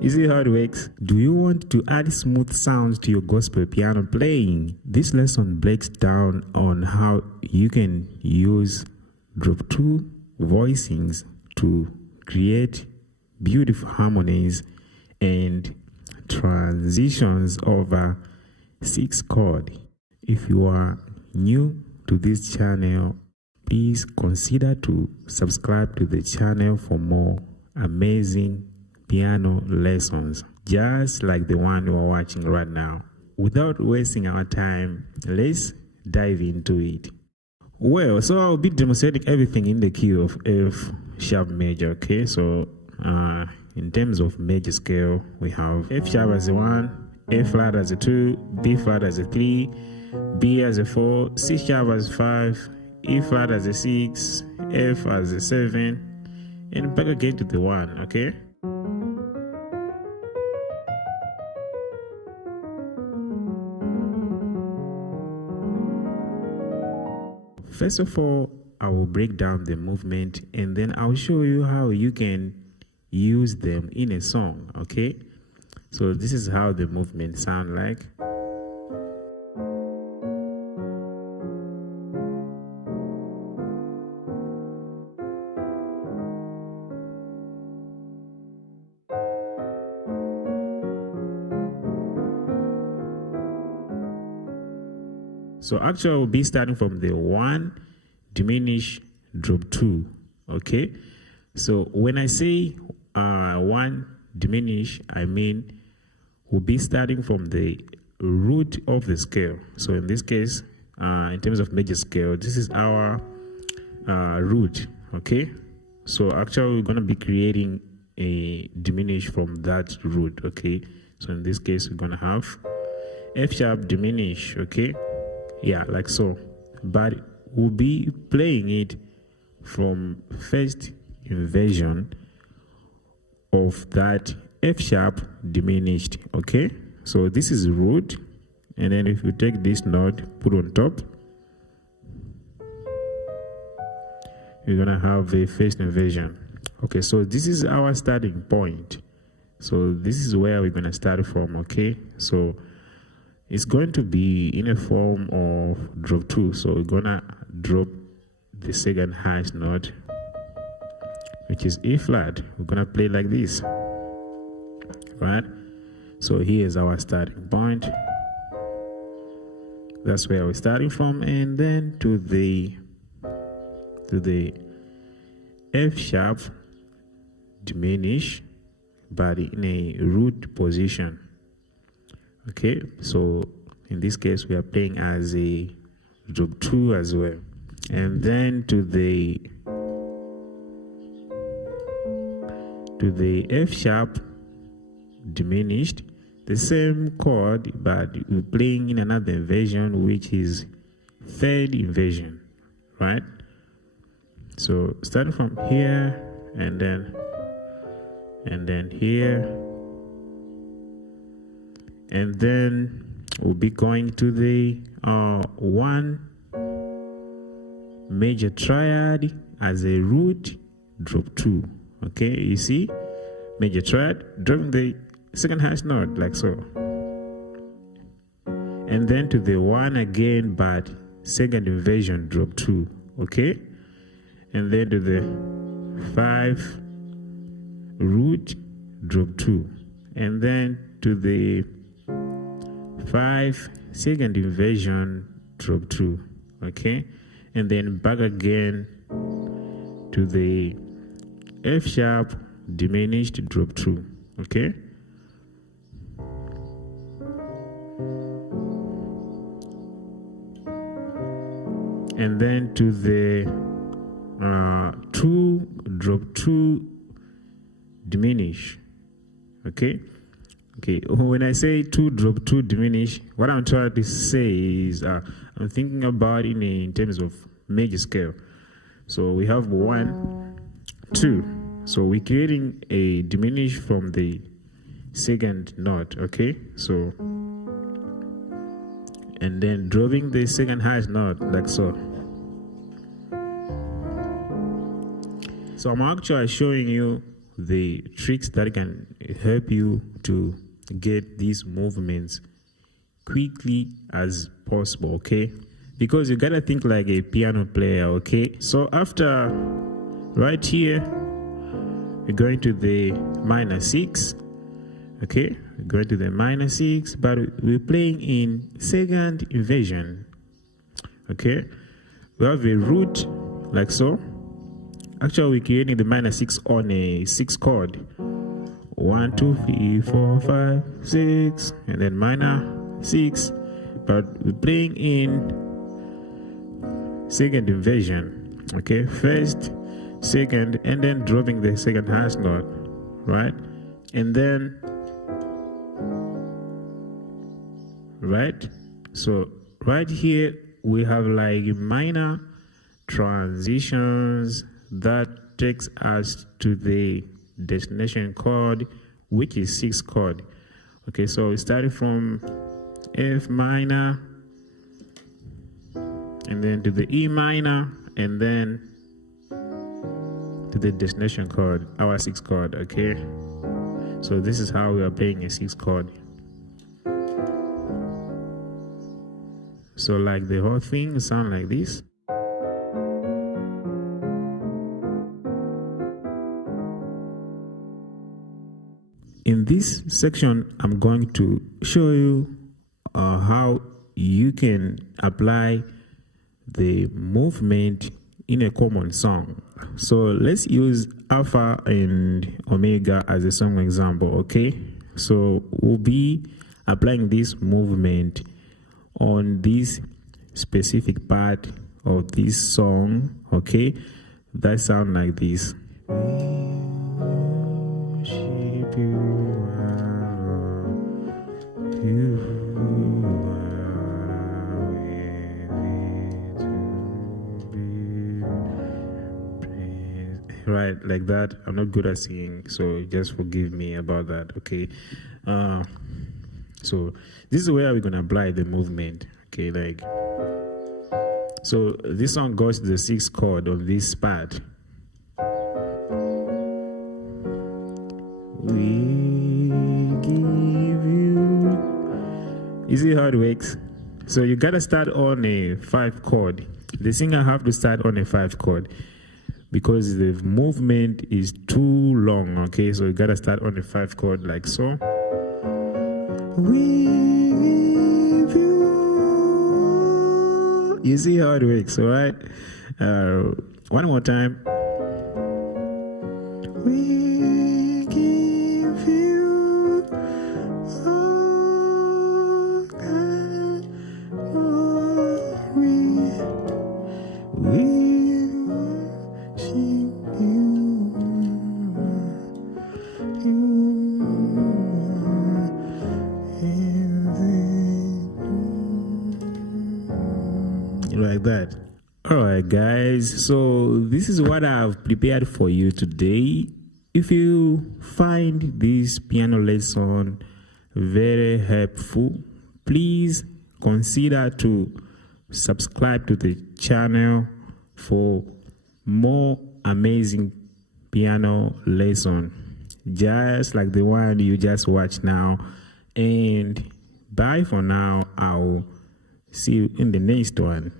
You see how it works? Do you want to add smooth sounds to your gospel piano playing? This lesson breaks down on how you can use drop 2 voicings to create beautiful harmonies and transitions over 6 chords. If you are new to this channel, please consider to subscribe to the channel for more amazing piano lessons just like the one you are watching right now. Without wasting our time, let's dive into it. Well, so I'll be demonstrating everything in the key of F sharp major. Okay, so in terms of major scale, we have F sharp as a 1, A flat as a 2, B flat as a 3, B as a 4, C sharp as 5, E flat as a 6, F as a 7, and back again to the 1. Okay. First of all, I will break down the movement and then I'll show you how you can use them in a song, okay? So this is how the movement sound like. So actually, we'll be starting from the 1, diminish, drop 2, okay? So when I say 1, diminish, I mean we'll be starting from the root of the scale. So in this case, in terms of major scale, this is our root, okay? So actually, we're going to be creating a diminish from that root, okay? So in this case, we're going to have F sharp diminish, okay? Yeah, like so. But we'll be playing it from first inversion of that F sharp diminished, okay? So this is root, and then if you take this note, put on top, you're gonna have the first inversion. Okay, so this is our starting point. So this is where we're gonna start from, okay? So it's going to be in a form of drop 2. So we're gonna drop the second highest note, which is E flat. We're gonna play like this, right? So here's our starting point. That's where we're starting from, and then to the F sharp diminish, but in a root position. Okay, so in this case we are playing as a drop 2 as well, and then to the F sharp diminished, the same chord, but we're playing in another inversion, which is third inversion, right? So starting from here and then here. And then we'll be going to the 1 major triad as a root, drop 2. Okay, you see, major triad, dropping the second highest note like so. And then to the 1 again, but second inversion, drop 2. Okay, and then to the 5 root, drop 2, and then to the 5 second inversion, drop 2, okay, and then back again to the F sharp diminished, drop 2, okay. And then to the 2 drop 2 diminish, okay. Okay, when I say 2 drop 2 diminish, what I'm trying to say is I'm thinking about in terms of major scale. So we have 1, 2. So we're creating a diminish from the second note, okay? So, and then dropping the second highest note like so. So I'm actually showing you the tricks that can help you to get these movements quickly as possible, okay? Because you gotta think like a piano player, okay? So after right here, we're going to the minor 6, okay? We're going to the minor 6, but we're playing in second inversion, okay? We have a root like so. Actually, we're creating the minor 6 on a 6 chord. 1, 2, 3, 4, 5, 6, and then minor 6. But we're playing in second inversion, okay? First, second, and then dropping the second half note, right? And then, right? So right here we have like minor transitions that takes us to the destination chord, which is 6 chord. Okay, so we started from F minor, and then to the E minor, and then to the destination chord, our 6 chord, okay? So this is how we are playing a 6 chord. So like the whole thing sound like this. In this section, I'm going to show you how you can apply the movement in a common song. So let's use Alpha and Omega as a song example, okay? So we'll be applying this movement on this specific part of this song, okay? That sound like this. Right, like that. I'm not good at singing, so just forgive me about that, okay? So this is where we're gonna apply the movement, okay? Like, so this song goes to the 6th chord on this part. We give you. You see how it works? So you gotta start on a 5 chord. The singer have to start on a 5 chord because the movement is too long, okay? So you gotta start on a 5 chord like so. We give you. You see how it works, all right? One more time. We give you all that we like that. All right, guys, so this is what I've prepared for you today. If you find this piano lesson very helpful, please consider to subscribe to the channel for more amazing piano lesson just like the one you just watched now. And bye for now. I'll see you in the next one.